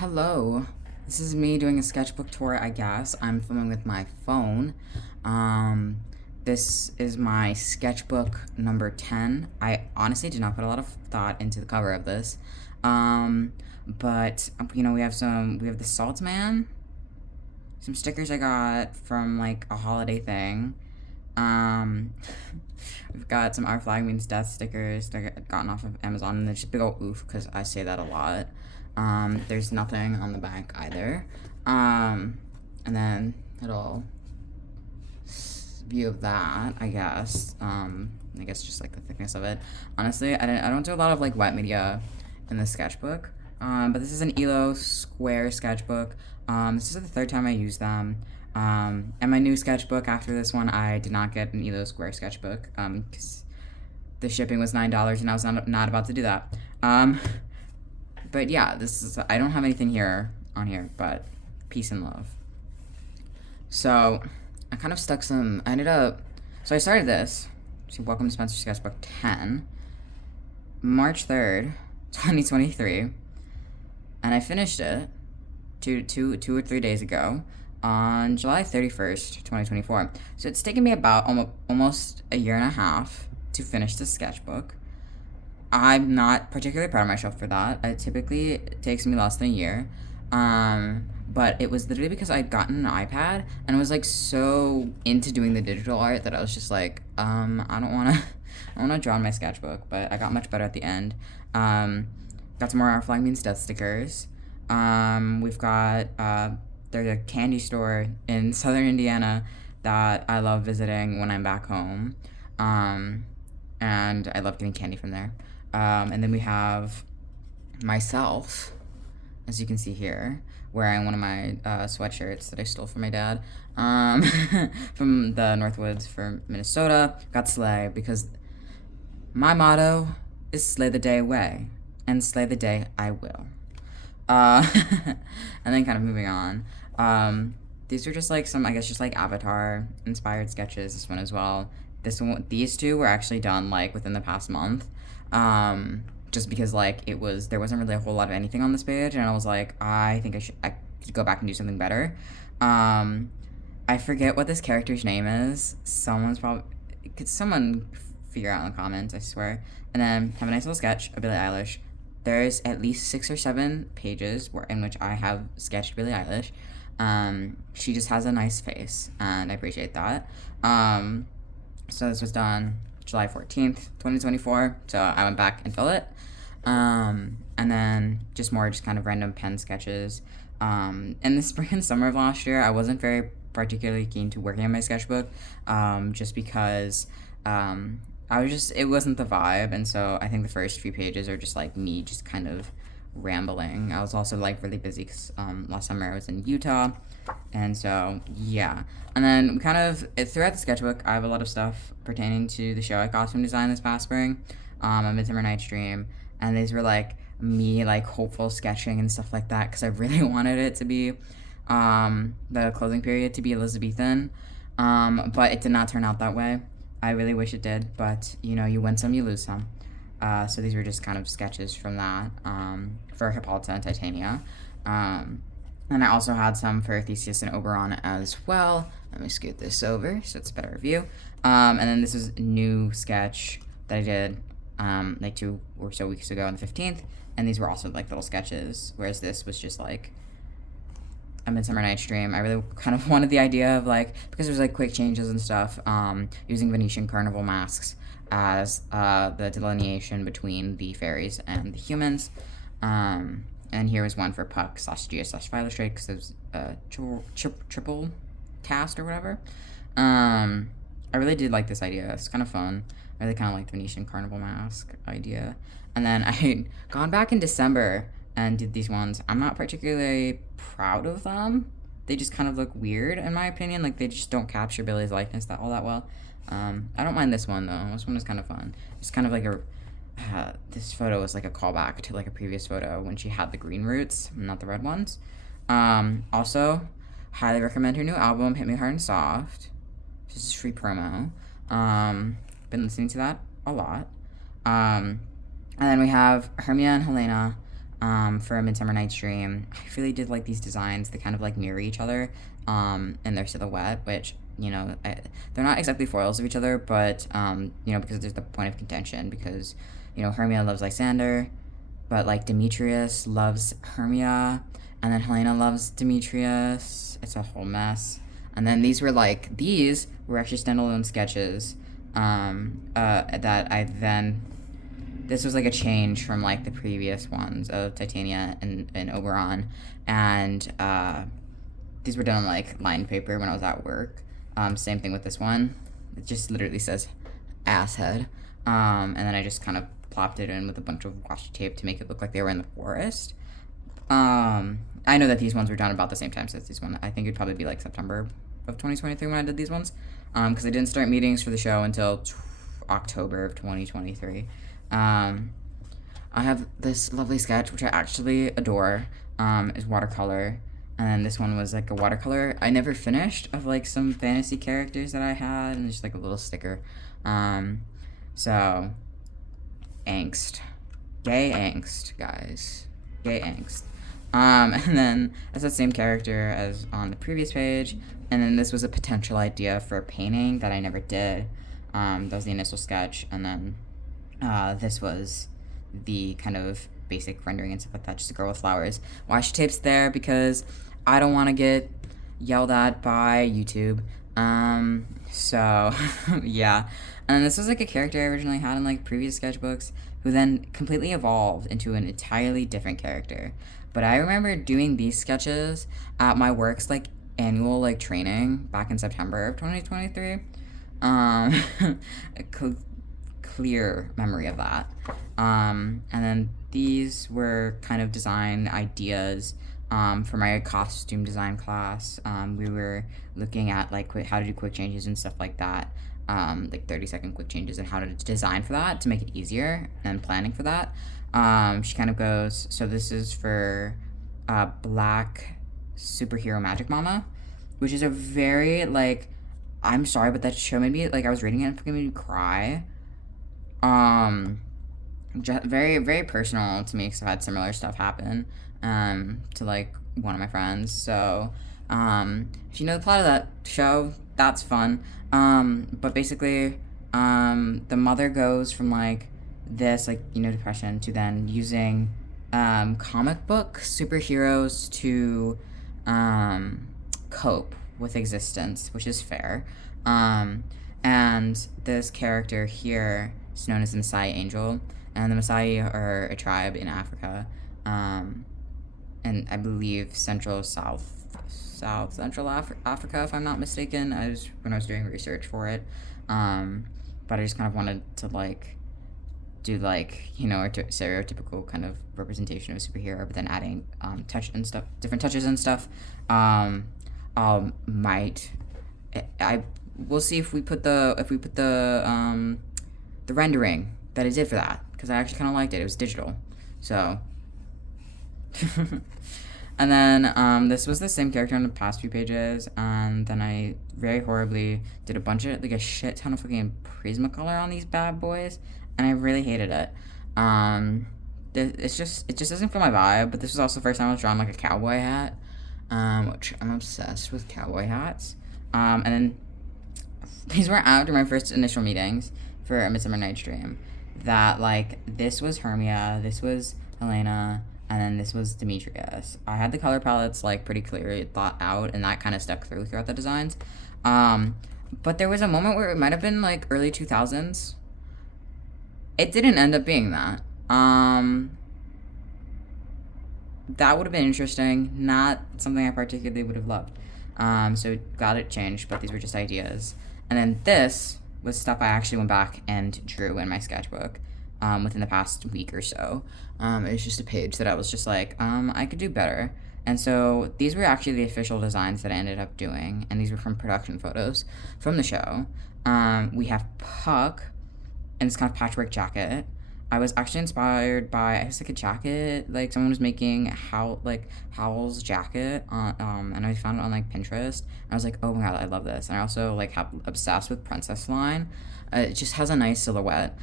Hello, this is me doing a sketchbook tour, I guess. I'm filming with my phone. Um, this is my sketchbook number 10. I honestly did not put a lot of thought into the cover of this. But we have the Salt Man, some stickers I got from like a holiday thing. Um, we've got some Our Flag Means Death stickers that I gotten off of Amazon, and there's just a big old oof because I say that a lot. There's nothing on the back either. And then little view of that, I guess. I guess just like the thickness of it. Honestly, I don't do a lot of like wet media in the sketchbook. But this is an Elo square sketchbook. This is the third time I use them. And my new sketchbook after this one, I did not get an Elo square sketchbook because the shipping was $9 and I was not about to do that. But yeah, I don't have anything here on here, but peace and love. So I kind of stuck some. So I started this. So welcome to Spencer's Sketchbook 10, March 3rd, 2023, and I finished it two or 3 days ago on July 31st, 2024. So it's taken me about almost a year and a half to finish this sketchbook. I'm not particularly proud of myself for that. It takes me less than a year. But it was literally because I'd gotten an iPad and I was like so into doing the digital art that I was just like, I don't wanna I wanna draw in my sketchbook, but I got much better at the end. Got some more Our Flag Means Death stickers. We've got there's a candy store in southern Indiana that I love visiting when I'm back home. And I love getting candy from there. And then we have myself, as you can see here, wearing one of my sweatshirts that I stole from my dad from the Northwoods for Minnesota. Got Slay because my motto is slay the day away, and slay the day I will. And then kind of moving on. These are just like some, I guess, just like Avatar inspired sketches. This one as well. These two were actually done like within the past month. Just because like there wasn't really a whole lot of anything on this page, and I was like, I think I should go back and do something better. I forget what this character's name is. Could someone figure out in the comments, I swear. And then have a nice little sketch of Billie Eilish. There's at least 6 or 7 pages in which I have sketched Billie Eilish. She just has a nice face, and I appreciate that. So this was done July 14th, 2024. So I went back and filled it. And then just kind of random pen sketches. In the spring and summer of last year, I wasn't very particularly keen to working on my sketchbook, just because it wasn't the vibe. And so I think the first few pages are just like me just kind of rambling. I was also like really busy because last summer I was in Utah. And so, yeah. And then throughout the sketchbook, I have a lot of stuff pertaining to the show I costume designed this past spring, A Midsummer Night's Dream. And these were like me like hopeful sketching and stuff like that because I really wanted it to be the closing period to be Elizabethan. But it did not turn out that way. I really wish it did, but you win some, you lose some. So these were just kind of sketches from that for Hippolyta and Titania. And I also had some for Theseus and Oberon as well. Let me scoot this over so it's a better view. And then this is a new sketch that I did like 2 or so weeks ago on the 15th. And these were also like little sketches, whereas this was just like A Midsummer Night's Dream. I really kind of wanted the idea of like, because there's like quick changes and stuff, using Venetian carnival masks as the delineation between the fairies and the humans. And here was one for Puck /Gia/Violet Straight because it was a triple cast or whatever. I really did like this idea. It's kind of fun. I really kind of like the Venetian carnival mask idea. And then I had gone back in December and did these ones. I'm not particularly proud of them. They just kind of look weird in my opinion. Like they just don't capture Billy's likeness all that well. I don't mind this one though. This one is kind of fun. It's kind of like this photo was like a callback to like a previous photo when she had the green roots, not the red ones. Also, highly recommend her new album, Hit Me Hard and Soft. This is free promo. Been listening to that a lot. And then we have Hermia and Helena for A Midsummer Night's Dream. I really did like these designs. They kind of like mirror each other in their silhouette, which, they're not exactly foils of each other, but, because there's the point of contention, because, Hermia loves Lysander, but like Demetrius loves Hermia, and then Helena loves Demetrius. It's a whole mess. And then these were actually standalone sketches that I then. This was like a change from like the previous ones of Titania and Oberon, and these were done on like lined paper when I was at work. Same thing with this one. It just literally says asshead, and then I just kind of plopped it in with a bunch of washi tape to make it look like they were in the forest. I know that these ones were done about the same time as these ones. I think it'd probably be like September of 2023 when I did these ones, because I didn't start meetings for the show until October of 2023. I have this lovely sketch, which I actually adore, is watercolor, and then this one was like a watercolor I never finished of like some fantasy characters that I had, and just like a little sticker. So, angst. Gay angst, guys. Gay angst. And then it's the same character as on the previous page, and then this was a potential idea for a painting that I never did. That was the initial sketch, and then this was the kind of basic rendering and stuff like that, just a girl with flowers. Washi tape's there because I don't want to get yelled at by YouTube. So, yeah. And this was like a character I originally had in like previous sketchbooks, who then completely evolved into an entirely different character. But I remember doing these sketches at my work's like annual like training back in September of 2023. Clear memory of that. And then these were kind of design ideas for my costume design class. We were looking at like how to do quick changes and stuff like that, like 30-second quick changes and how to design for that to make it easier and planning for that. She kind of goes, so this is for Black Superhero Magic Mama, which is a very like, I'm sorry, but that show made me like, I was reading it and it made me cry. Very, very personal to me because I've had similar stuff happen to like one of my friends. So if you know the plot of that show, that's fun. But basically the mother goes from like this like depression to then using comic book superheroes to cope with existence, which is fair. And this character here is known as the Maasai Angel, and the Maasai are a tribe in Africa, and I believe Central Africa, if I'm not mistaken. When I was doing research for it, but I just kind of wanted to like do like a stereotypical kind of representation of a superhero, but then adding touch and stuff, different touches and stuff. We'll see if we put the rendering that I did for that, because I actually kind of liked it. It was digital, so. And then this was the same character on the past few pages, and then I very horribly did a shit ton of fucking Prismacolor on these bad boys, and I really hated it. It just doesn't fit my vibe. But this was also the first time I was drawing like a cowboy hat, which I'm obsessed with cowboy hats. And then these were after my first initial meetings for A Midsummer Night's Dream. That like this was Hermia, this was Helena, and then this was Demetrius. I had the color palettes like pretty clearly thought out, and that kind of stuck throughout the designs. But there was a moment where it might have been like early 2000s. It didn't end up being that. That would have been interesting. Not something I particularly would have loved. So got it changed, but these were just ideas. And then this was stuff I actually went back and drew in my sketchbook within the past week or so. It was just a page that I was just like, I could do better. And so these were actually the official designs that I ended up doing, and these were from production photos from the show. We have Puck and this kind of patchwork jacket. I was actually inspired by, I guess, like a jacket, like someone was making Howl's jacket and I found it on like Pinterest, and I was like, oh my god, I love this. And I also like have obsessed with Princess line. It just has a nice silhouette.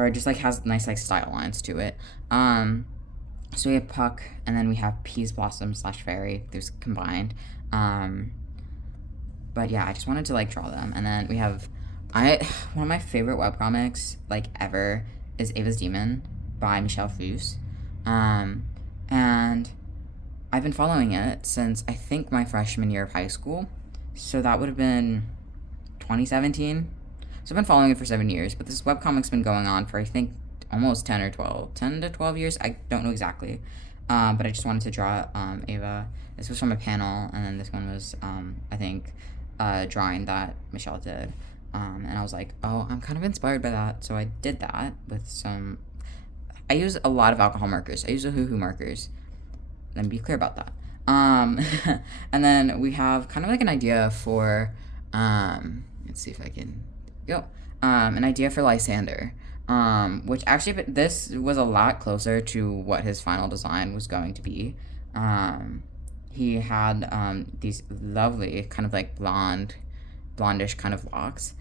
or it just like has nice like style lines to it. So we have Puck, and then we have Peas Blossom slash Fairy. There's combined. But yeah, I just wanted to like draw them, and then we have one of my favorite webcomics like ever is Ava's Demon by Michelle Foose, and I've been following it since I think my freshman year of high school, so that would have been 2017. So I've been following it for 7 years, but this webcomic's been going on for I think almost 10 to 12 years. I don't know exactly, but I just wanted to draw Ava. This was from a panel, and then this one was I think drawing that Michelle did. And I was like, oh, I'm kind of inspired by that, so I did that with some. I use a lot of alcohol markers. I use the Hoo Hoo markers. Let me be clear about that. And then we have kind of like an idea for, let's see if I can go. An idea for Lysander, which actually, but this was a lot closer to what his final design was going to be. He had these lovely kind of like blondish kind of locks,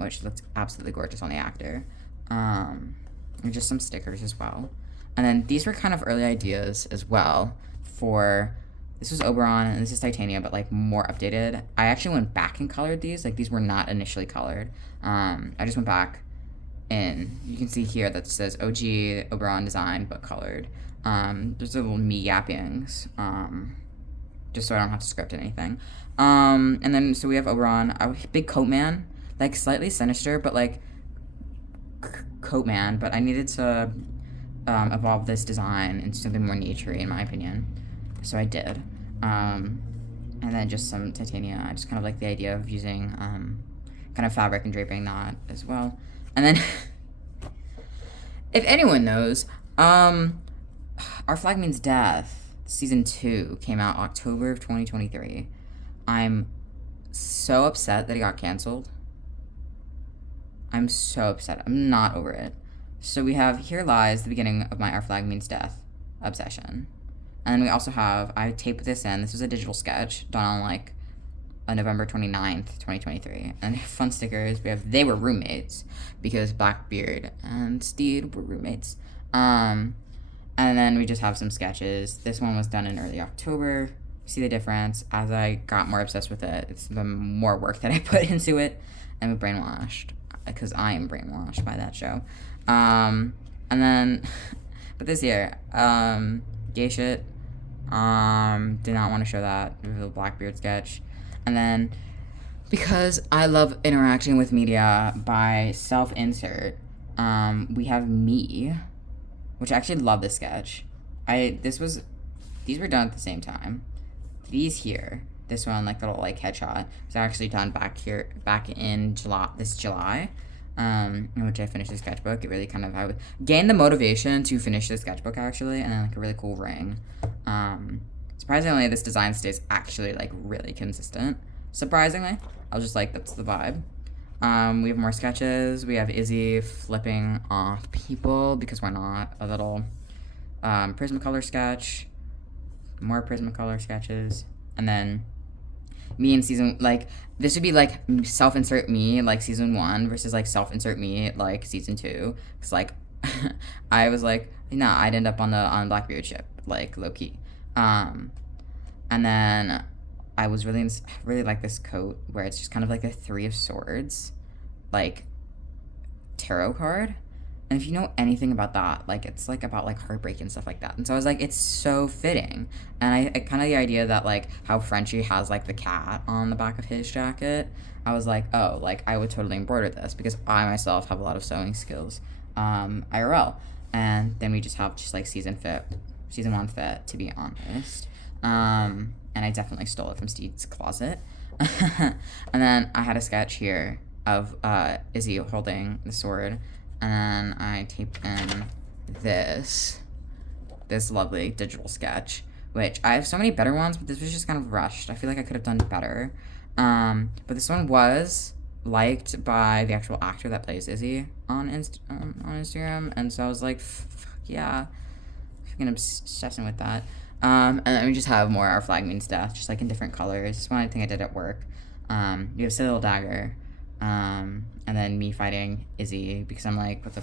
which looked absolutely gorgeous on the actor. And just some stickers as well. And then these were kind of early ideas as well for, this was Oberon and this is Titania, but like more updated. I actually went back and colored these. Like these were not initially colored. I just went back and you can see here that says OG Oberon design, but colored. There's little me yappings, just so I don't have to script anything. And then, so we have Oberon, a big coat man, like slightly sinister, but like coat man, but I needed to evolve this design into something more naturey, in my opinion. So I did. And then just some Titania. I just kind of like the idea of using kind of fabric and draping that as well. And then, if anyone knows, Our Flag Means Death, Season 2, came out October of 2023. I'm so upset that it got canceled. I'm so upset. I'm not over it. So we have Here Lies the beginning of my Our Flag Means Death obsession. And then we also have, I taped this in. This was a digital sketch done on like November 29th, 2023. And fun stickers. We have They Were Roommates because Blackbeard and Steed were roommates. And then we just have some sketches. This one was done in early October. See the difference. As I got more obsessed with it, it's the more work that I put into it. And we brainwashed, because I am brainwashed by that show. And then, but this year, gay shit. Did not want to show that. It was a Blackbeard sketch. And then, because I love interacting with media by self-insert, we have me, which I actually love this sketch. These were done at the same time. These here, this one, like little like headshot, was actually done back in July, in which I finished the sketchbook. It really kind of, I would gain the motivation to finish the sketchbook actually, and then like a really cool ring. Surprisingly, this design stays actually like really consistent. Surprisingly, I was just like, that's the vibe. We have more sketches. We have Izzy flipping off people, because why not? A little Prismacolor sketch, more Prismacolor sketches, and then me in season, like, this would be like self-insert me like season 1 versus like self-insert me like season 2, because like I was like, nah, I'd end up on Blackbeard ship, like low-key. And then I was really like this coat where it's just kind of like a 3 of Swords, like tarot card. And if you know anything about that, like it's like about like heartbreak and stuff like that. And so I was like, it's so fitting. And I kind of the idea that like how Frenchie has like the cat on the back of his jacket, I was like, oh, like I would totally embroider this, because I myself have a lot of sewing skills, IRL. And then we just have just like season 1 fit, to be honest. And I definitely stole it from Steve's closet. And then I had a sketch here of Izzy holding the sword, and then I taped in this lovely digital sketch, which I have so many better ones, but this was just kind of rushed. I feel like I could have done better. But this one was liked by the actual actor that plays Izzy on Instagram, and so I was like, fuck yeah, fucking obsessing with that. And then we just have more Our Flag Means Death, just like in different colors. This one I think I did at work. We have Citadel Dagger, and then me fighting Izzy, because I'm like, what the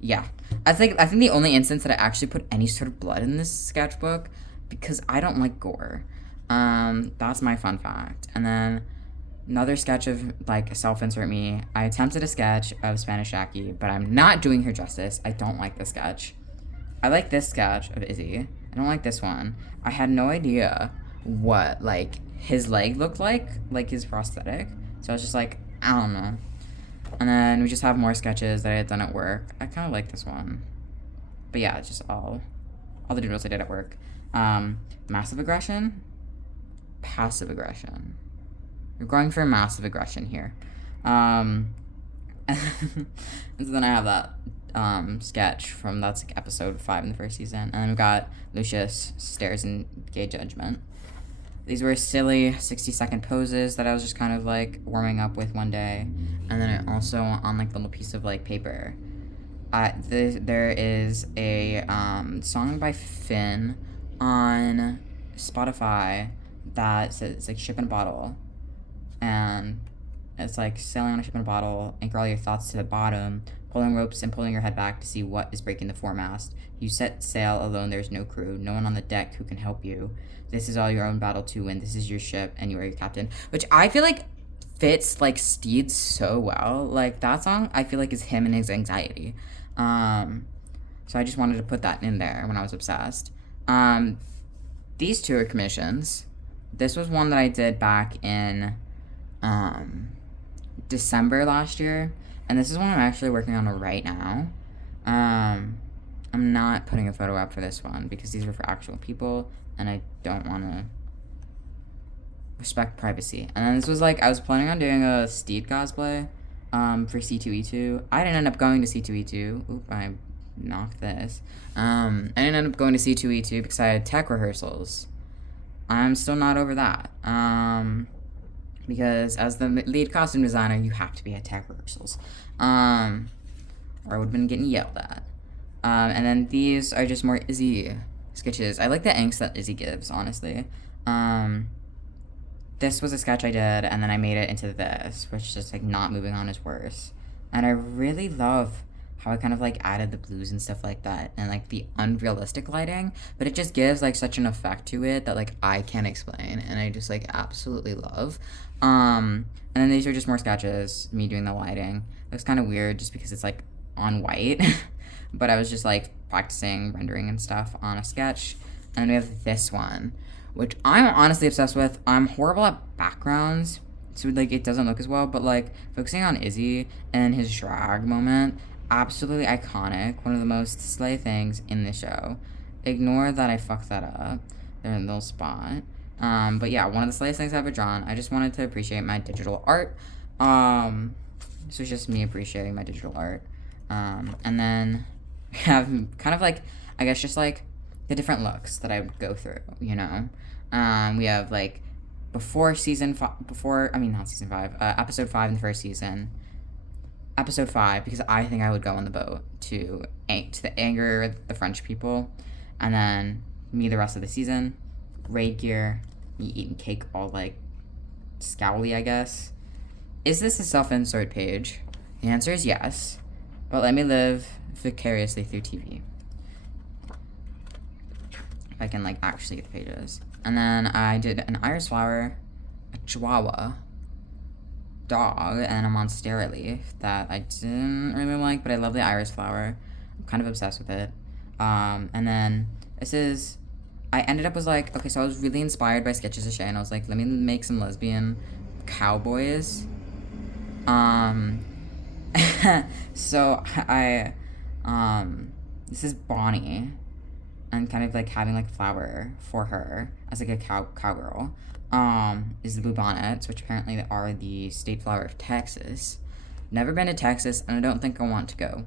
Yeah. I think the only instance that I actually put any sort of blood in this sketchbook because I don't like gore. That's my fun fact. And then another sketch of like self-insert me. I attempted a sketch of Spanish Jackie, but I'm not doing her justice. I don't like this sketch. I like this sketch of Izzy. I don't like this one. I had no idea what like his leg looked like his prosthetic. So I was just like, I don't know. And then we just have more sketches that I had done at work. I kind of like this one. But yeah, it's just all the doodles I did at work. Massive aggression, passive aggression. We're going for massive aggression here. And so then I have that sketch from that's like episode 5 in the first season. And then we've got Lucius stares in gay judgment. These were silly 60-second poses that I was just kind of like warming up with one day. And then I also on like the little piece of like paper. There is a song by Finn on Spotify that says it's like ship in a bottle. And it's like sailing on a ship in a bottle, anchor all your thoughts to the bottom, pulling ropes and pulling your head back to see what is breaking the foremast. You set sail alone, there's no crew, no one on the deck who can help you. This is all your own battle to win. This is your ship, and you are your captain. Which I feel like fits like Steed so well. Like that song, I feel like is him and his anxiety. So I just wanted to put that in there when I was obsessed. These two are commissions. This was one that I did back in December last year, and this is one I'm actually working on right now. I'm not putting a photo up for this one because these are for actual people, and I don't want to respect privacy. And then this was like I was planning on doing a Steed cosplay for C2E2. I didn't end up going to C2E2. Oop, I knocked this. I didn't end up going to C2E2 because I had tech rehearsals. I'm still not over that. Because as the lead costume designer, you have to be at tech rehearsals. Or I would have been getting yelled at. And then these are just more Izzy sketches. I like the angst that Izzy gives, honestly. This was a sketch I did, and then I made it into this, which just, like, not moving on is worse. And I really love how I kind of, like, added the blues and stuff like that, and, like, the unrealistic lighting, but it just gives, like, such an effect to it that, like, I can't explain, and I just, like, absolutely love. And then these are just more sketches, me doing the lighting. It was kind of weird just because it's, like, on white, but I was just, like, practicing rendering and stuff on a sketch. And then we have this one, which I'm honestly obsessed with. I'm horrible at backgrounds, so like it doesn't look as well, but like focusing on Izzy and his drag moment, absolutely iconic. One of the most slay things in the show. Ignore that I fucked that up. They're in a little spot. But yeah, one of the slayest things I've ever drawn. I just wanted to appreciate my digital art. So it's just me appreciating my digital art. And then we have kind of like, I guess just like the different looks that I would go through, you know? We have like before season 5, episode 5 in the first season. Episode 5, because I think I would go on the boat to the anger the French people. And then me the rest of the season. Raid gear, me eating cake all like scowly, I guess. Is this a self-insert page? The answer is yes. But let me live vicariously through TV. If I can like actually get the pages. And then I did an iris flower, a chihuahua, dog, and a monstera leaf that I didn't really like, but I love the iris flower. I'm kind of obsessed with it. And then this is, I ended up was like, okay, so I was really inspired by Sketches of Shay, and I was like, let me make some lesbian cowboys. So I, this is Bonnie, and kind of like having like flower for her as like a cowgirl. Is the bluebonnets, which apparently are the state flower of Texas. Never been to Texas, and I don't think I want to go.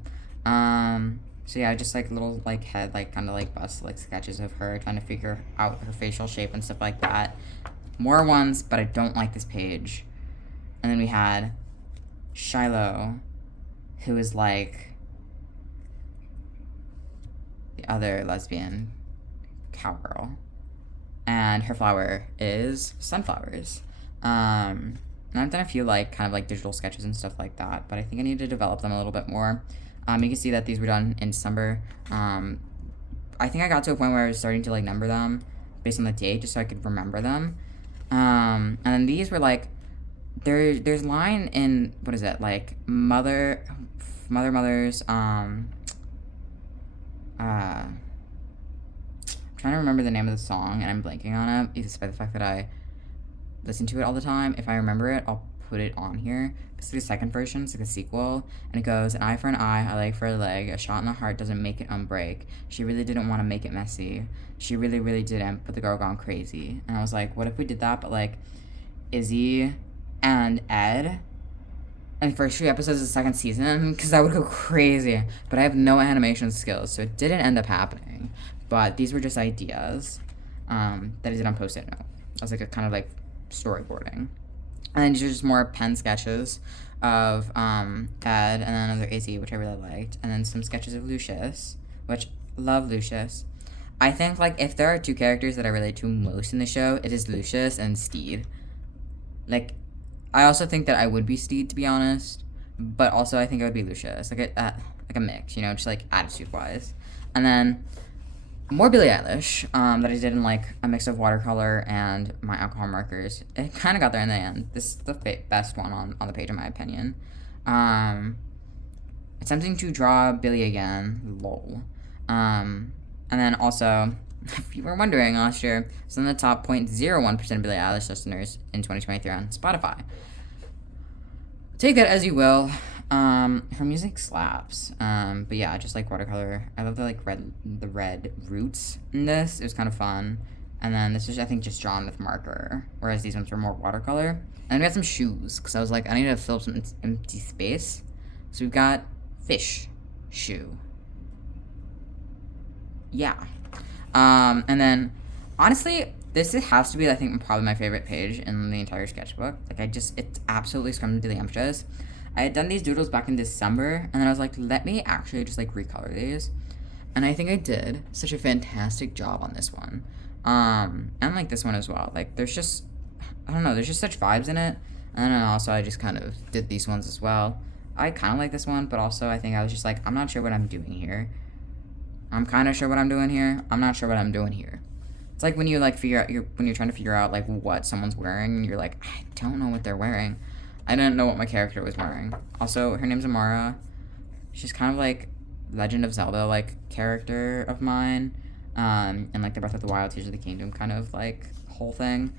So yeah, just like little like head, like kind of like bust like sketches of her trying to figure out her facial shape and stuff like that. More ones, but I don't like this page. And then we had Shiloh, who is like the other lesbian cowgirl, and her flower is sunflowers. And I've done a few like kind of like digital sketches and stuff like that, but I think I need to develop them a little bit more. You can see that these were done in December. I think I got to a point where I was starting to like number them based on the date just so I could remember them. And then these were like, there's line in, what is it, like mother's, I'm trying to remember the name of the song and I'm blanking on it, despite the fact that I listen to it all the time. If I remember it, I'll put it on here. It's the second version, it's like a sequel, and it goes, an eye for an eye, a leg for a leg, a shot in the heart doesn't make it unbreak. She really didn't want to make it messy. She really, really didn't, but the girl gone crazy. And I was like, what if we did that, but like Izzy and Ed in the first 3 episodes of the second season, because that would go crazy. But I have no animation skills, so it didn't end up happening. But these were just ideas that I did on Post-it note. I was like a kind of like storyboarding. And then these are just more pen sketches of Ed, and then another Izzy, which I really liked. And then some sketches of Lucius, which love Lucius. I think like if there are 2 characters that I relate to most in the show, it is Lucius and Steed. Like, I also think that I would be Steed, to be honest, but also I think I would be Lucius, like a mix, you know, just like attitude wise. And then more Billie Eilish that I did in like a mix of watercolor and my alcohol markers. It kind of got there in the end. This is the best one on the page in my opinion. Attempting to draw Billie again, lol. And then also, if you were wondering, last year was in the top 0.01% of Billie Eilish listeners in 2023 on Spotify. Take that as you will. Her music slaps. But yeah, just like watercolor. I love the red roots in this. It was kind of fun. And then this was, I think, just drawn with marker, whereas these ones were more watercolor. And then we got some shoes, because I was like, I need to fill up some empty space. So we've got fish shoe. Yeah. And then, honestly, this has to be, I think, probably my favorite page in the entire sketchbook. Like, it's absolutely scrumptious. I had done these doodles back in December, and then I was like, let me actually just, like, recolor these. And I think I did such a fantastic job on this one. And, like, this one as well. Like, there's just, I don't know, there's just such vibes in it. And then also I just kind of did these ones as well. I kind of like this one, but also I think I was just like, I'm not sure what I'm doing here. I'm kind of sure what I'm doing here. I'm not sure what I'm doing here. It's like when you, like, when you're trying to figure out, like, what someone's wearing, and you're like, I don't know what they're wearing. I didn't know what my character was wearing. Also, her name's Amara. She's kind of, like, Legend of Zelda, like, character of mine. And, like, the Breath of the Wild, Tears of the Kingdom kind of, like, whole thing.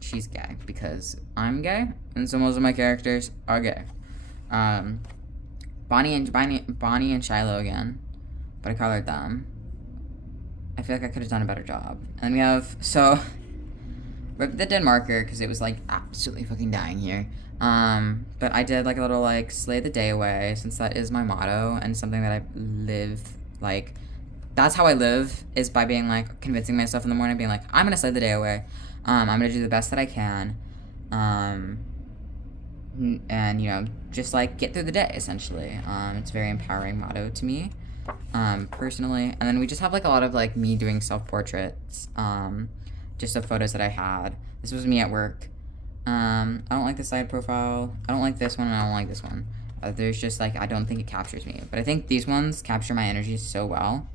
She's gay, because I'm gay, and so most of my characters are gay. Bonnie and Shiloh again, but I colored them. I feel like I could have done a better job. And then we have, so, ripped the dead marker, because it was, like, absolutely fucking dying here. But I did, like, a little, like, slay the day away, since that is my motto, and something that I live, like, that's how I live, is by being, like, convincing myself in the morning, being like, I'm gonna slay the day away. I'm gonna do the best that I can. And, you know, just, like, get through the day, essentially. It's a very empowering motto to me. Personally. And then we just have, like, a lot of, like, me doing self-portraits, just of photos that I had. This was me at work. I don't like the side profile. I don't like this one, and I don't like this one. There's just, like, I don't think it captures me. But I think these ones capture my energy so well.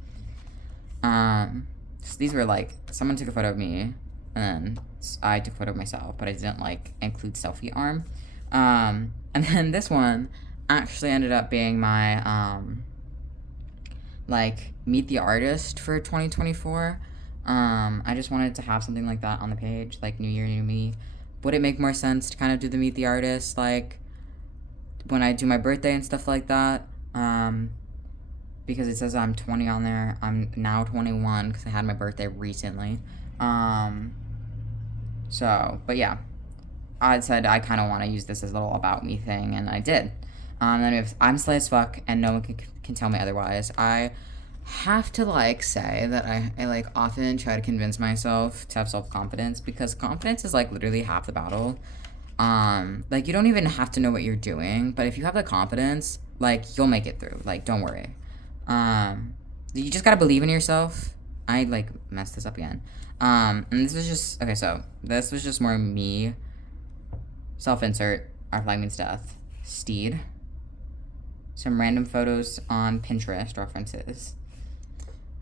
So these were, like, someone took a photo of me, and then I took a photo of myself, but I didn't, like, include selfie arm. And then this one actually ended up being my, like, meet the artist for 2024. I just wanted to have something like that on the page, like, New Year, New Me. Would it make more sense to kind of do the meet the artist, like, when I do my birthday and stuff like that? Because it says I'm 20 on there. I'm now 21 because I had my birthday recently. So, but yeah. I said I kind of want to use this as a little about me thing, and I did. Then we have I'm slay as fuck, and no one can tell me otherwise. I have to, like, say that I like, often try to convince myself to have self-confidence, because confidence is, like, literally half the battle. Like, you don't even have to know what you're doing, but if you have the confidence, like, you'll make it through. Like, don't worry. You just gotta believe in yourself. I, like, messed this up again. And this was just, okay, so, this was just more me. Self-insert, our flag means death. Steed. some random photos on Pinterest references.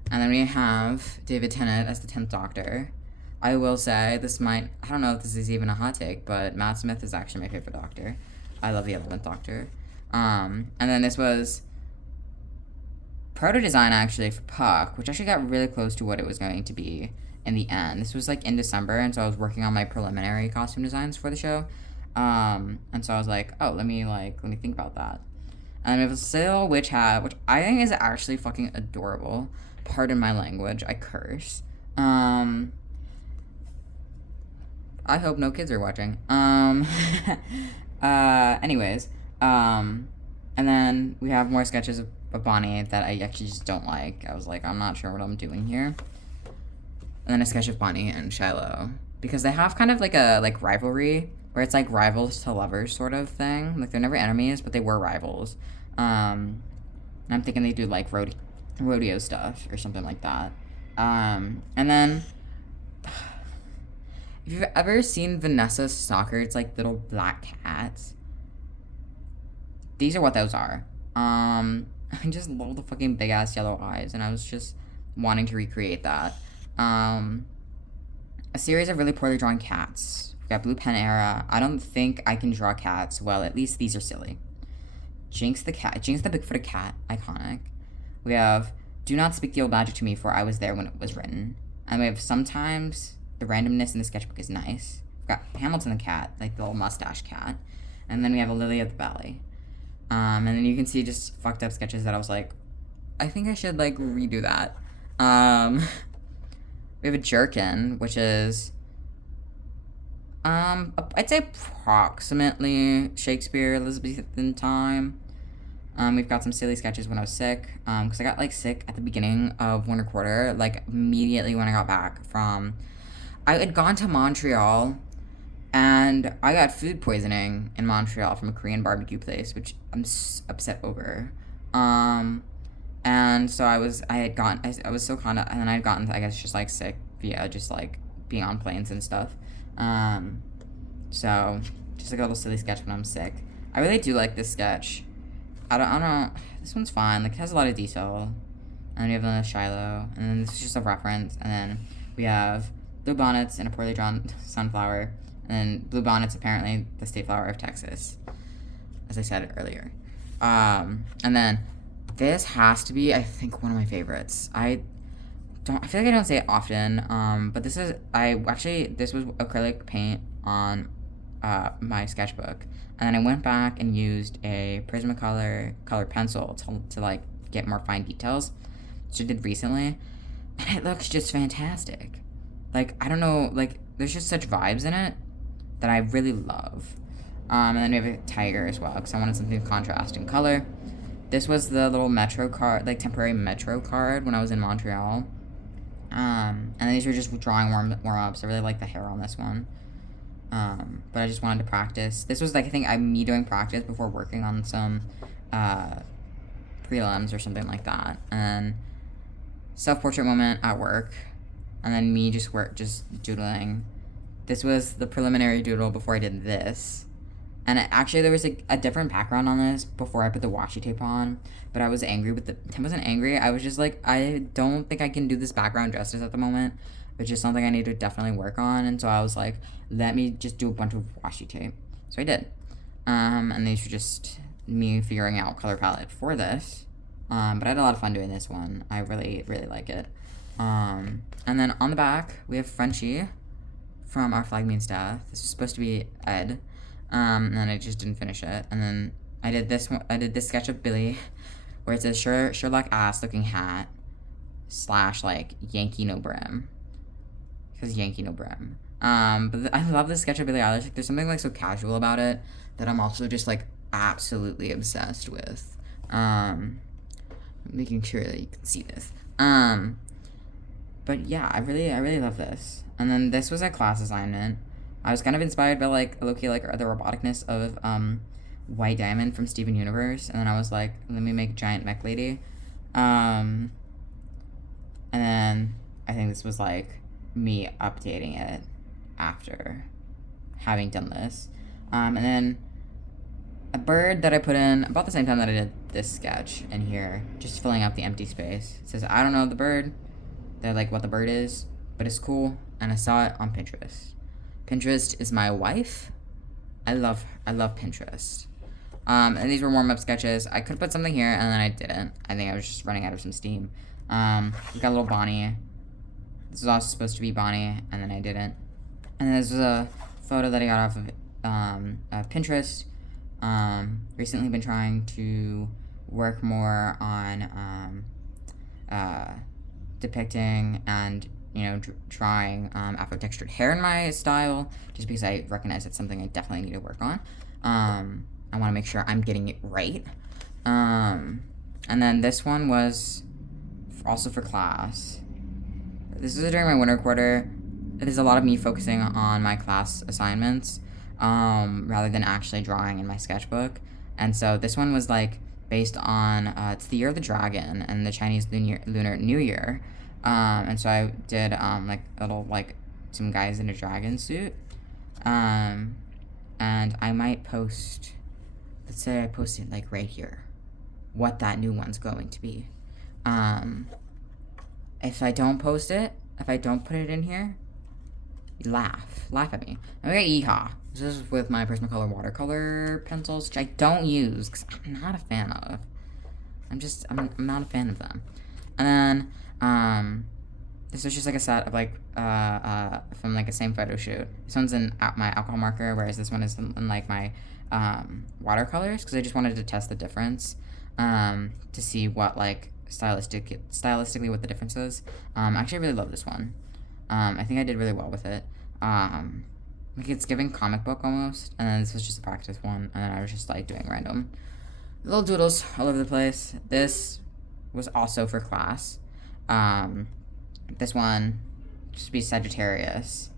And then we have David Tennant as the 10th Doctor. I will say, I don't know if this is even a hot take, but Matt Smith is actually my favorite Doctor. I love the 11th Doctor. And then this was proto design actually for Puck, which actually got really close to what it was going to be in the end. This was like in December, and so I was working on my preliminary costume designs for the show. And so I was like, oh, let me think about that. And we have a Sail Witch hat, which I think is actually fucking adorable. Pardon my language, I curse. I hope no kids are watching. Anyways, and then we have more sketches of Bonnie that I actually just don't like. I was like, I'm not sure what I'm doing here. And then a sketch of Bonnie and Shiloh, because they have kind of like a rivalry where it's like rivals to lovers sort of thing. Like they're never enemies, but they were rivals. And I'm thinking they do like rodeo stuff or something like that. And then if you've ever seen Vanessa Stalker, it's like little black cats. These are what those are. I just love the fucking big ass yellow eyes, and I was just wanting to recreate that. A series of really poorly drawn cats. We got Blue Pen Era. I don't think I can draw cats well. At least these are silly. Jinx the Bigfooted cat, iconic. We have Do Not Speak the Old Magic to Me, for I was there when it was written. And we have Sometimes the randomness in the sketchbook is nice. We've got Hamilton the cat, like the little mustache cat. And then we have a Lily of the Valley. And then you can see just fucked up sketches that I was like, I think I should like redo that. We have a Jerkin, which is I'd say approximately Shakespeare Elizabethan time. We've got some silly sketches when I was sick, because I got like sick at the beginning of winter quarter, like immediately when I got back from, I had gone to Montreal, and I got food poisoning in Montreal from a Korean barbecue place, which I'm upset over. And so I was so kind of, and then I had gotten, I guess, just like sick via just like being on planes and stuff. So just like a little silly sketch when I'm sick. I really do like this sketch. I don't know, this one's fine, like it has a lot of detail. And then we have another Shiloh, and then this is just a reference, and then we have blue bonnets and a poorly drawn sunflower, and then blue bonnets apparently the state flower of Texas, as I said earlier. And then this has to be, I think, one of my favorites. I feel like I don't say it often, but this was acrylic paint on my sketchbook, and then I went back and used a Prismacolor color pencil to like get more fine details, which I did recently, and it looks just fantastic. Like, I don't know, like there's just such vibes in it that I really love. And then we have a tiger as well, because I wanted something to contrast in color. This was the little Metro card, like temporary Metro card when I was in Montreal. And these were just drawing warm-ups. I really like the hair on this one. But I just wanted to practice. This was like, I think me doing practice before working on some prelims or something like that. And self-portrait moment at work. And then me just doodling. This was the preliminary doodle before I did this. And actually, there was a different background on this before I put the washi tape on. But I was angry with I wasn't angry. I was just like, I don't think I can do this background justice at the moment. It's just something I need to definitely work on. And so I was like, let me just do a bunch of washi tape. So I did. And these were just me figuring out color palette for this. But I had a lot of fun doing this one. I really, really like it. And then on the back, we have Frenchie from Our Flag Means Death. This was supposed to be Ed. And then I just didn't finish it. And then I did this one. I did this sketch of Billy, where it says Sherlock ass looking hat / like Yankee no brim, because Yankee no brim. But I love this sketch of Billie Eilish. Like, there's something like so casual about it that I'm also just like absolutely obsessed with. Making sure that you can see this. But yeah, I really love this. And then this was a class assignment. I was kind of inspired by like low-key like the roboticness of White Diamond from Steven Universe, and then I was like, let me make giant mech lady. And then I think this was like me updating it after having done this. And then a bird that I put in about the same time that I did this sketch in here, just filling up the empty space. It says, I don't know the bird. They're like what the bird is, but it's cool, and I saw it on Pinterest. Pinterest is my wife. I love Pinterest. And these were warm-up sketches. I could put something here, and then I didn't. I think I was just running out of some steam. We got a little Bonnie. This was also supposed to be Bonnie, and then I didn't. And this was a photo that I got off of Pinterest. Recently been trying to work more on depicting and drawing Afro-textured hair in my style, just because I recognize it's something I definitely need to work on. I want to make sure I'm getting it right. And then this one was also for class. This was during my winter quarter. It is a lot of me focusing on my class assignments rather than actually drawing in my sketchbook. And so this one was like based on it's the year of the dragon and the Chinese Lunar New Year. And so I did like little some guys in a dragon suit. And I might post, let's say I post it like right here, what that new one's going to be. If I don't post it, if I don't put it in here, you laugh at me. I'm gonna yeehaw. This is with my Prismacolor watercolor pencils, which I don't use because I'm not a fan of. I'm not a fan of them. And then this was just like a set of from like a same photo shoot. This one's in my alcohol marker, whereas this one is in like my watercolors, because I just wanted to test the difference to see what like stylistically what the difference is. Actually, I really love this one. I think I did really well with it. Like it's giving comic book almost, and then this was just a practice one, and then I was just like doing random little doodles all over the place. This was also for class. This one just be Sagittarius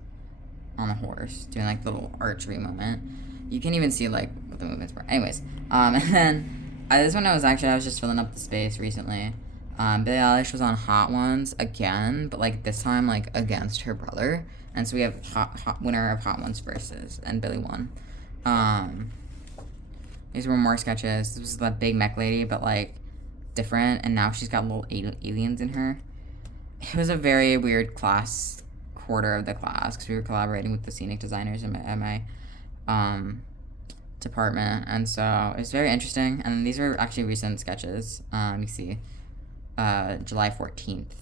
on the horse doing like little archery moment. You can even see like what the movements were. Anyways, and then this one I was just filling up the space recently. Billie Eilish was on Hot Ones again, but like this time like against her brother, and so we have hot winner of Hot Ones versus, and Billie won. These were more sketches. This was that big mech lady, but like different, and now she's got little aliens in her. It was a very weird class quarter of the class because we were collaborating with the scenic designers in my department, and so it was very interesting. And these were actually recent sketches. You see. July 14th.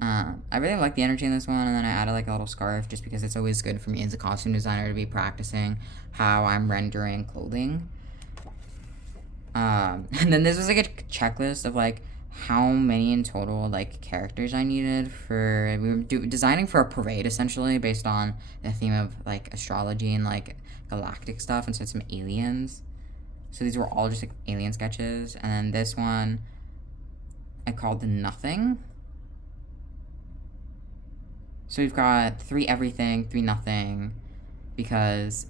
I really like the energy in this one, and then I added like a little scarf just because it's always good for me as a costume designer to be practicing how I'm rendering clothing. And then this was like a checklist of like how many in total like characters I needed for, we were designing for a parade essentially based on the theme of like astrology and like galactic stuff, and so some aliens. So these were all just like alien sketches, and then this one I called the Nothing. So we've got 3 everything, 3 nothing, because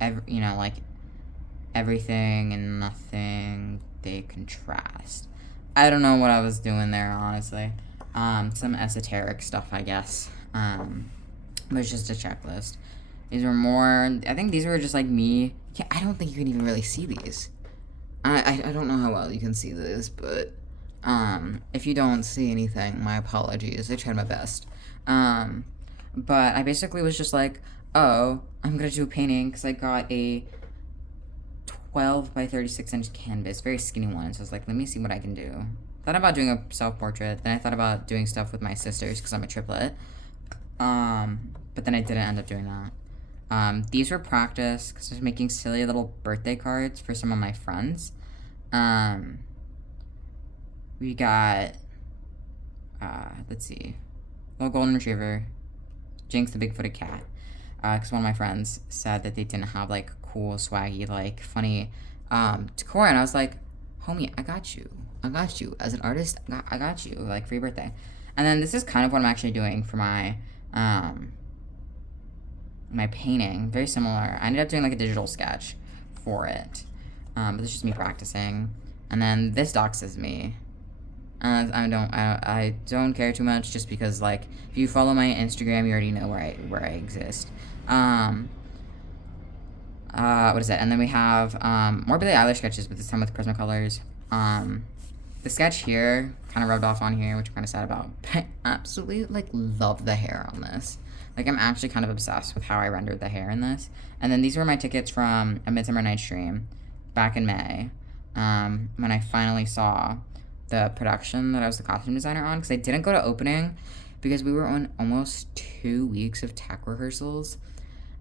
like everything and nothing, they contrast. I don't know what I was doing there, honestly. Some esoteric stuff, I guess. But it's just a checklist. These were more, I think these were just like me. I don't think you can even really see these. I don't know how well you can see this, but if you don't see anything, my apologies. I tried my best. But I basically was just like, oh, I'm gonna do a painting because I got a 12 by 36 inch canvas, very skinny one. So I was like, let me see what I can do. Thought about doing a self-portrait. Then I thought about doing stuff with my sisters because I'm a triplet. But then I didn't end up doing that. These were practice because I was making silly little birthday cards for some of my friends. We got, let's see, little golden retriever, Jinx the big-footed cat, because one of my friends said that they didn't have, like, cool, swaggy, like, funny, decor, and I was like, homie, I got you, as an artist, I got you, like, for your birthday. And then this is kind of what I'm actually doing for my, my painting, very similar. I ended up doing, like, a digital sketch for it, but this is just me practicing. And then this docs is me. I don't care too much, just because like if you follow my Instagram, you already know where I exist. What is it? And then we have more Billie Eilish sketches, but this time with Prismacolors. The sketch here kind of rubbed off on here, which I'm kind of sad about. But I absolutely like love the hair on this. Like I'm actually kind of obsessed with how I rendered the hair in this. And then these were my tickets from A Midsummer Night's Dream back in May, when I finally saw the production that I was the costume designer on, because I didn't go to opening because we were on almost 2 weeks of tech rehearsals,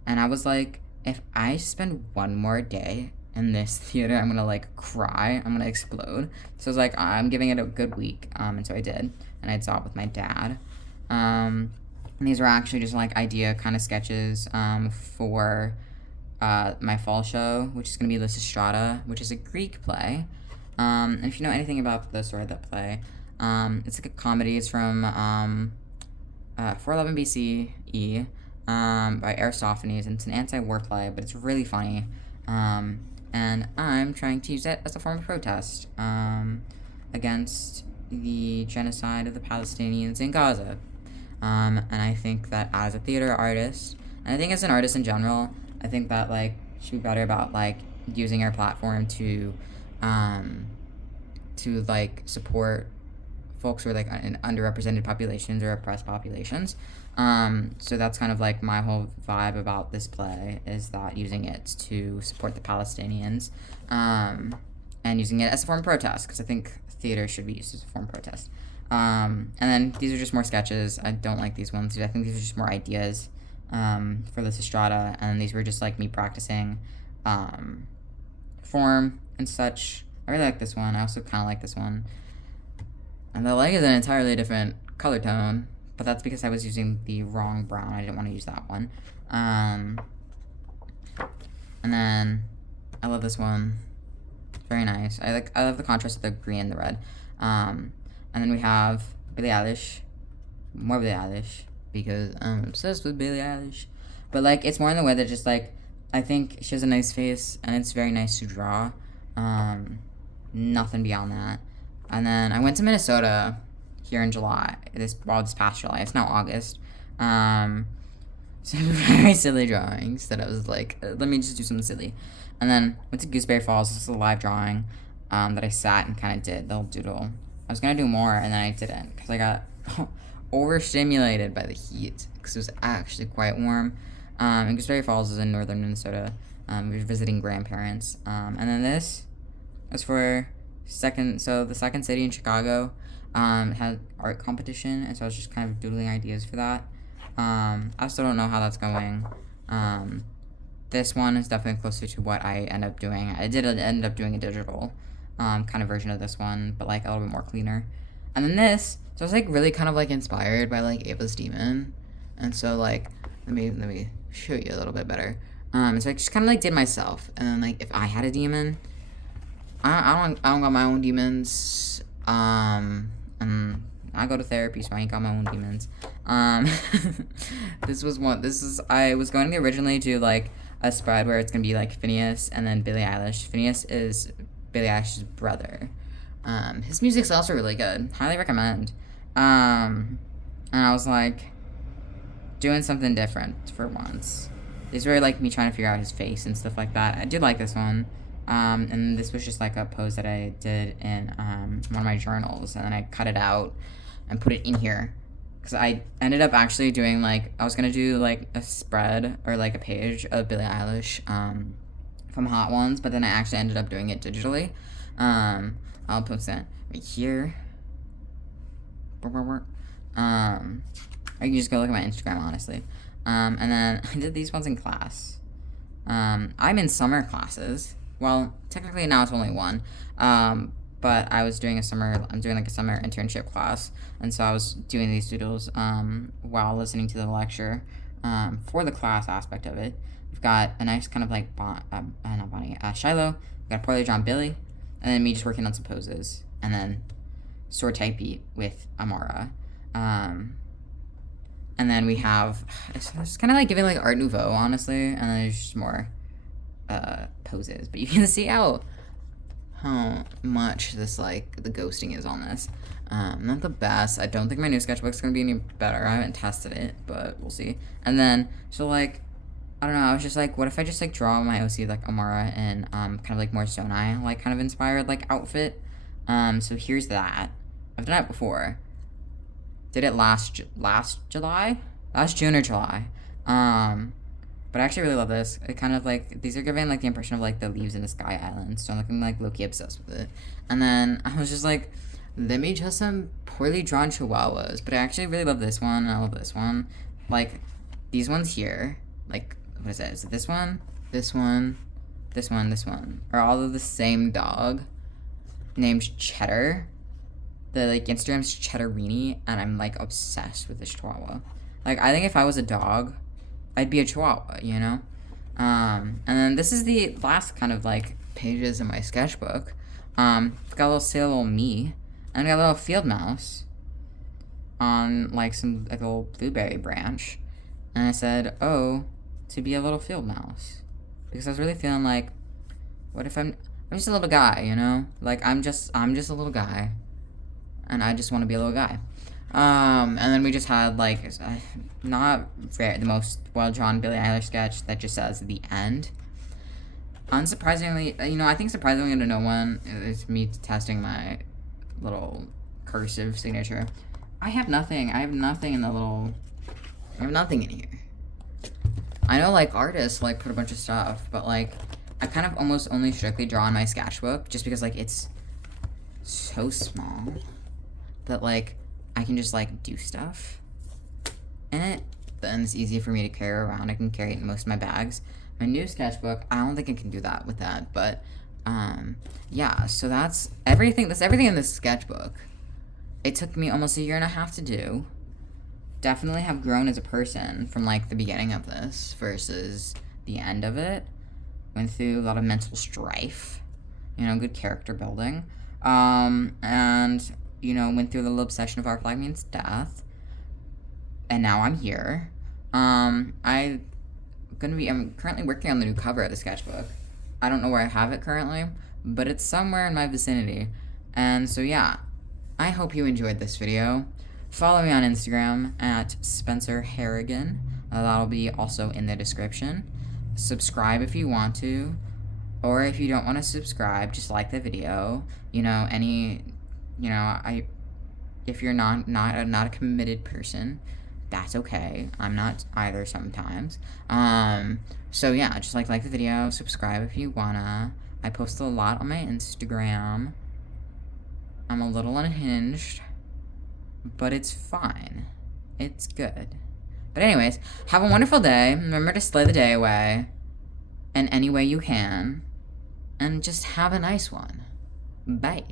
and I was like, if I spend one more day in this theater, I'm gonna like cry, I'm gonna explode. So I was like, I'm giving it a good week, and so I did, and I saw it with my dad. And these were actually just like idea kind of sketches for my fall show, which is gonna be Lysistrata, which is a Greek play. And if you know anything about this or that play, it's like a comedy. It's from 411 BCE by Aristophanes, and it's an anti-war play, but it's really funny. And I'm trying to use it as a form of protest against the genocide of the Palestinians in Gaza. And I think that as a theater artist, and I think as an artist in general, I think that like should be better about like using our platform to like support folks who are like in underrepresented populations or oppressed populations. So that's kind of like my whole vibe about this play, is that using it to support the Palestinians, and using it as a form of protest, because I think theater should be used as a form of protest. And then these are just more sketches. I don't like these ones. I think these are just more ideas for Lysistrata, and these were just like me practicing form and such. I really like this one. I also kind of like this one. And the leg is an entirely different color tone, but that's because I was using the wrong brown. I didn't want to use that one. And then I love this one. Very nice. I love the contrast of the green and the red. And then we have Billie Eilish. More Billie Eilish, because I'm obsessed with Billie Eilish. But like it's more in the way that just like I think she has a nice face and it's very nice to draw. Nothing beyond that. And then I went to Minnesota here in July. This past July. It's now August. So very silly drawings that I was like, let me just do something silly. And then went to Gooseberry Falls. This is a live drawing that I sat and kind of did the little doodle. I was gonna do more and then I didn't because I got overstimulated by the heat because it was actually quite warm. And Gooseberry Falls is in northern Minnesota. We were visiting grandparents. And then this was for the second city in Chicago had art competition, and so I was just kind of doodling ideas for that. I still don't know how that's going. This one is definitely closer to what I end up doing. I did end up doing a digital kind of version of this one, but like a little bit more cleaner. And then this, so I was like really kind of like inspired by like Ava's Demon, and so like let me show you a little bit better. So I just kind of like did myself, and then like if I had a demon, I don't got my own demons. And I go to therapy, so I ain't got my own demons. I was going to originally do like a spread where it's gonna be like Phineas and then Billie Eilish. Phineas is Billie Eilish's brother. His music's also really good. Highly recommend. And I was like doing something different for once. These were like me trying to figure out his face and stuff like that. I did like this one. And this was just like a pose that I did in one of my journals, and then I cut it out and put it in here because I ended up actually doing like I was gonna do like a spread or like a page of Billie Eilish from Hot Ones, but then I actually ended up doing it digitally. I'll post that right here. Or you can just go look at my Instagram, honestly. And then I did these ones in class. I'm in summer classes. Well, technically now it's only one, but I'm doing like a summer internship class, and so I was doing these doodles while listening to the lecture for the class aspect of it. We've got a nice kind of like Shiloh, we've got a poorly drawn Billy, and then me just working on some poses, and then sword type beat with Amara. And then we have, it's kind of like giving like Art Nouveau, honestly, and then there's just more poses, but you can see how much this like the ghosting is on this. Not the best. I don't think my new sketchbook's gonna be any better. I haven't tested it, but we'll see. And then so like I don't know, I was just like, what if I just like draw my OC like Amara and kind of like more Zonai like kind of inspired like outfit. So here's that. I've done it before. Did it last July? Last June or July. But I actually really love this. It kind of like, these are giving like the impression of like the leaves in the sky island. So I'm looking like low-key obsessed with it. And then I was just like, let me draw some poorly drawn chihuahuas. But I actually really love this one. And I love this one. Like, these ones here. Like, what is it? Is it this one? This one? This one? This one? Are all of the same dog named Cheddar. The like Instagram's Cheddarini, and I'm like obsessed with this chihuahua. Like, I think if I was a dog, I'd be a chihuahua, you know? And then this is the last kind of like pages in my sketchbook. It's got a little say a little me, and I got a little field mouse on like some like a little blueberry branch, and I said, "Oh, to be a little field mouse," because I was really feeling like, what if I'm just a little guy, you know? Like I'm just a little guy, and I just want to be a little guy. And then we just had like not very, the most well drawn Billie Eilish sketch that just says the end. Unsurprisingly, you know, I think surprisingly to no one, it's me testing my little cursive signature. I have nothing in the little. I have nothing in here. I know like artists like put a bunch of stuff, but like I kind of almost only strictly draw in my sketchbook just because like it's so small that like I can just like do stuff in it. Then it's easy for me to carry around. I can carry it in most of my bags. My new sketchbook, I don't think I can do that with that, but yeah, so that's everything. That's everything in this sketchbook. It took me almost a year and a half to do. Definitely have grown as a person from like the beginning of this versus the end of it. Went through a lot of mental strife, you know, good character building, and you know, went through the little obsession of Art Black Means Death, and now I'm here. I'm currently working on the new cover of the sketchbook. I don't know where I have it currently, but it's somewhere in my vicinity, and so yeah, I hope you enjoyed this video. Follow me on Instagram at Spencer Harrigan. That'll be also in the description. Subscribe if you want to, or if you don't want to subscribe, just like the video. You know, if you're not a committed person, that's okay. I'm not either sometimes. So yeah, just like the video, subscribe if you wanna. I post a lot on my Instagram. I'm a little unhinged, but it's fine. It's good. But anyways, have a wonderful day. Remember to slay the day away in any way you can. And just have a nice one. Bye.